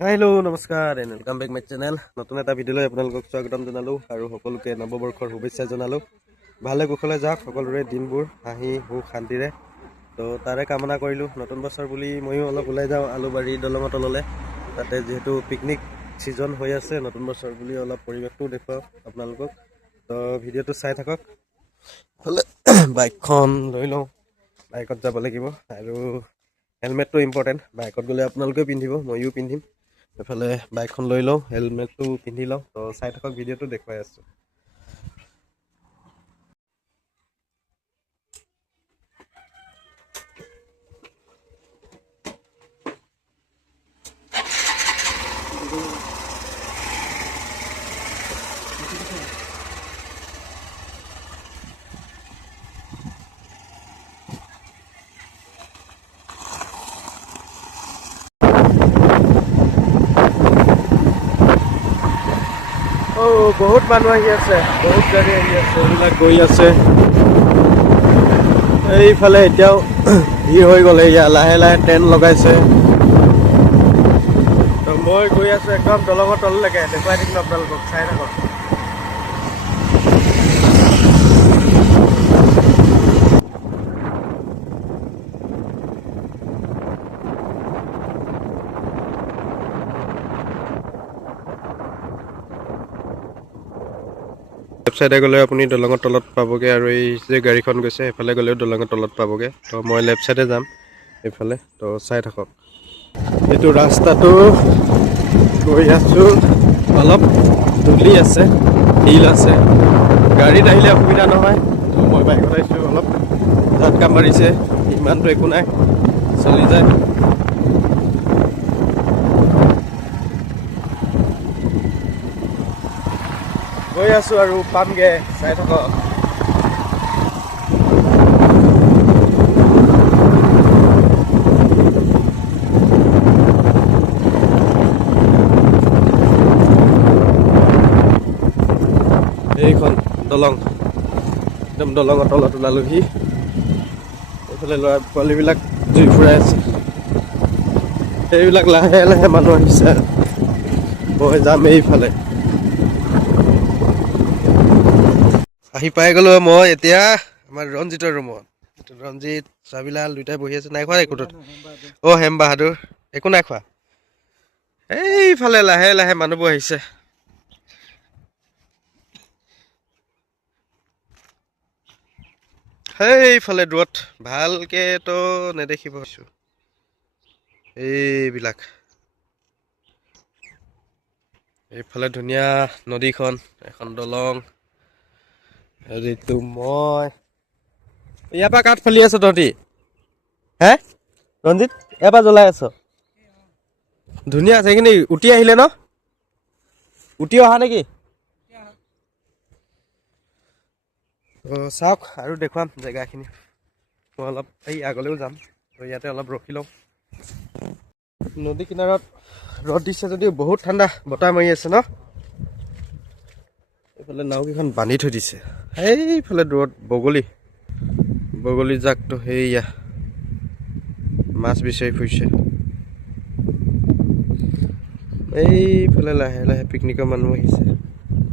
Hello' নমস্কাৰ and welcome back my channel. নতুন এটা ভিডিঅ'লৈ আপোনালোকক স্বাগতম জনালোঁ আৰু সকলোকে নৱবৰ্ষৰ শুভেচ্ছা জনালোঁ। ভালে কুশলে যাওক সকলোৰে দিনবোৰ হাঁহি সুখ শান্তিৰে। তো তাৰে কামনা কৰিলোঁ। নতুন বছৰ বুলি ময়ো অলপ ওলাই যাওঁ আলুবাৰী দলঙৰ তললৈ। তাতে যিহেতু পিকনিক ছিজন হৈ আছে, নতুন বছৰ বুলি অলপ পৰিৱেশটোও দেখুৱাওঁ আপোনালোকক। তো ভিডিঅ'টো চাই থাকক। ইফালে বাইকখন লৈ লওঁ, বাইকত যাব লাগিব আৰু হেলমেটটো ইম্পৰ্টেণ্ট। বাইকত গ'লে আপোনালোকেও পিন্ধিব, ময়ো পিন্ধিম। এফালে বাইকখন লৈ লওঁ, হেলমেটটো পিন্ধি লওঁ। তো চাই থাকক, ভিডিঅ'টো দেখুৱাই আছোঁ। বহুত মানুহ আহি আছে, বহুত গাড়ী আহি আছে, এইবিলাক গৈ আছে। এইফালে এতিয়াও ভিৰ হৈ গ'ল। এয়া লাহে লাহে ট্ৰেইন লগাইছে। তো মই গৈ আছোঁ একদম দলঙৰ তললৈকে, দেখুৱাই থাকিম আপোনালোকক, চাই থাকক। লেফ্ট চাইডে গ'লে আপুনি দলঙৰ তলত পাবগৈ, আৰু এই যে গাড়ীখন গৈছে সেইফালে গ'লেও দলঙৰ তলত পাবগৈ। তো মই লেফ্ট চাইডে যাম এইফালে, তো চাই থাকক। এইটো ৰাস্তাটো গৈ আছোঁ, অলপ ধূলি আছে, শিল আছে, গাড়ীত আহিলে অসুবিধা নহয়। তো মই বাইকত আহিছোঁ, অলপ ঝাটকা মাৰিছে, ইমানটো একো নাই, চলি যায়। গৈ আছোঁ আৰু পামগৈ, চাই থাকক। এইখন দলং, একদম দলঙৰ তলত ওলালোহি। এইফালে ল'ৰা পোৱালীবিলাক জুই ফুৰাই আছে। সেইবিলাক লাহে লাহে মানুহ আহিছে, মই যাম এইফালে। আহি পাই গ'লো মই এতিয়া আমাৰ ৰঞ্জিতৰ ৰুমত। ৰঞ্জিত, চাবিলাল দুইটাই বহি আছে। নাই খোৱা একো? অ' হেম বাহাদুৰ একো নাই খোৱা। এইফালে লাহে লাহে মানুহবোৰ আহিছে। সেইফালে দূৰত ভালকেতো নেদেখিব আছোঁ এইবিলাক। এইফালে ধুনীয়া নদীখন, এখন দলং। হেৰিটো মই ইয়াৰ পৰা কাঠ ফালি আছ তহঁতি? হে ৰঞ্জিত, ইয়াৰ পৰা জ্বলাই আছ? ধুনীয়া আছে। সেইখিনি উটি আহিলে ন? উটি অহা নেকি? অঁ চাওক, আৰু দেখুৱাম জেগাখিনি। মই অলপ এই আগলৈও যাম, তো ইয়াতে অলপ ৰখি লওঁ। নদী কিনাৰত ৰ'দ দিছে যদিও বহুত ঠাণ্ডা, বতাহ মাৰি আছে ন? এইফালে নাওকেইখন বান্ধি থৈ দিছে। সেইফালে দূৰত বগলী জাকটো সেইয়া মাছ বিচাৰি ফুৰিছে। এইফালে লাহে লাহে পিকনিকৰ মানুহ আহিছে।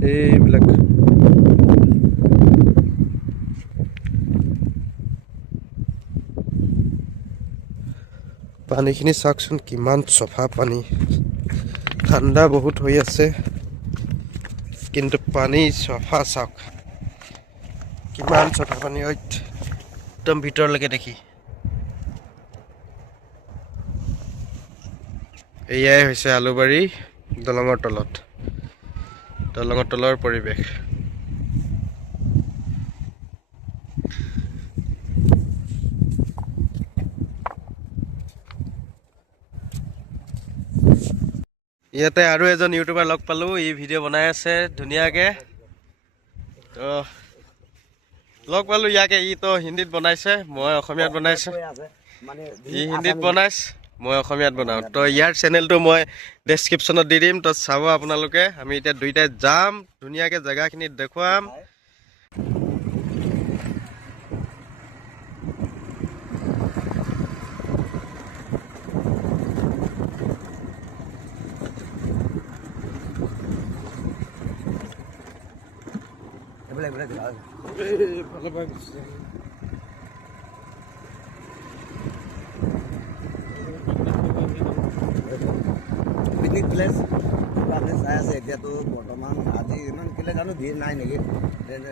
এইবিলাক পানীখিনি চাওকচোন, কিমান চফা পানী। ঠাণ্ডা বহুত হৈ আছে, কিন্তু পানী চফা চাওক, কিমান চফা পানী। একদম ভিতৰলৈকে দেখি। এয়াই হৈছে আলুবাৰী দলঙৰ তলত, দলঙৰ তলৰ পৰিৱেশ। ইয়াতে আৰু এজন ইউটিউবাৰ লগ পালোঁ, ই ভিডিঅ' বনাই আছে ধুনীয়াকৈ। তো লগ পালোঁ ইয়াকে, ই তো হিন্দীত বনাইছে, মই অসমীয়াত বনাইছোঁ। ই হিন্দীত বনাইছে, মই অসমীয়াত বনাওঁ। তো ইয়াৰ চেনেলটো মই ডেছক্ৰিপশ্যনত দি দিম, তো চাব আপোনালোকে। আমি এতিয়া দুইটাই যাম, ধুনীয়াকৈ জেগাখিনি দেখুৱাম। পিকনিক প্লেচ তাতে চাই আছে এতিয়াতো বৰ্তমান আজি ইমান কেলে জানো ভিৰ নাই নেকি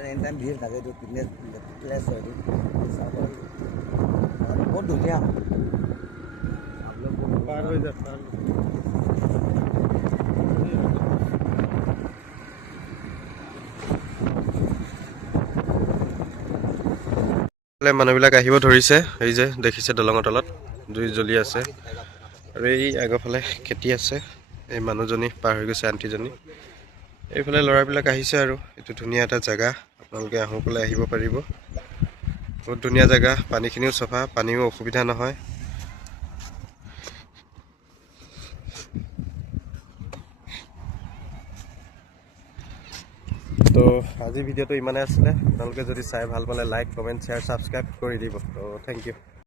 এনি টাইম ভিৰ থাকে এইটো পিকনিক প্লেচ হয় এইটো বহুত ধুনীয়া পাৰ হৈ যায় মানুহবিলাক আহিব ধৰিছে এই যে দেখিছে দলঙৰ তলত জুই জ্বলি আছে আৰু এই আগৰফালে খেতি আছে এই মানুহজনী পাৰ হৈ গৈছে আণ্টিজনী এইফালে ল'ৰাবিলাক আহিছে আৰু এইটো ধুনীয়া এটা জেগা আপোনালোকে আহোঁ পেলাই আহিব পাৰিব বহুত ধুনীয়া জেগা পানীখিনিও চাফা পানীও অসুবিধা নহয় তো আজি ভিডিঅ'টো ইমানে আছিলে আপোনালোকে যদি চাই ভাল পালে লাইক কমেণ্ট শ্বেয়াৰ ছাবস্ক্ৰাইব কৰি দিব তো থেংক ইউ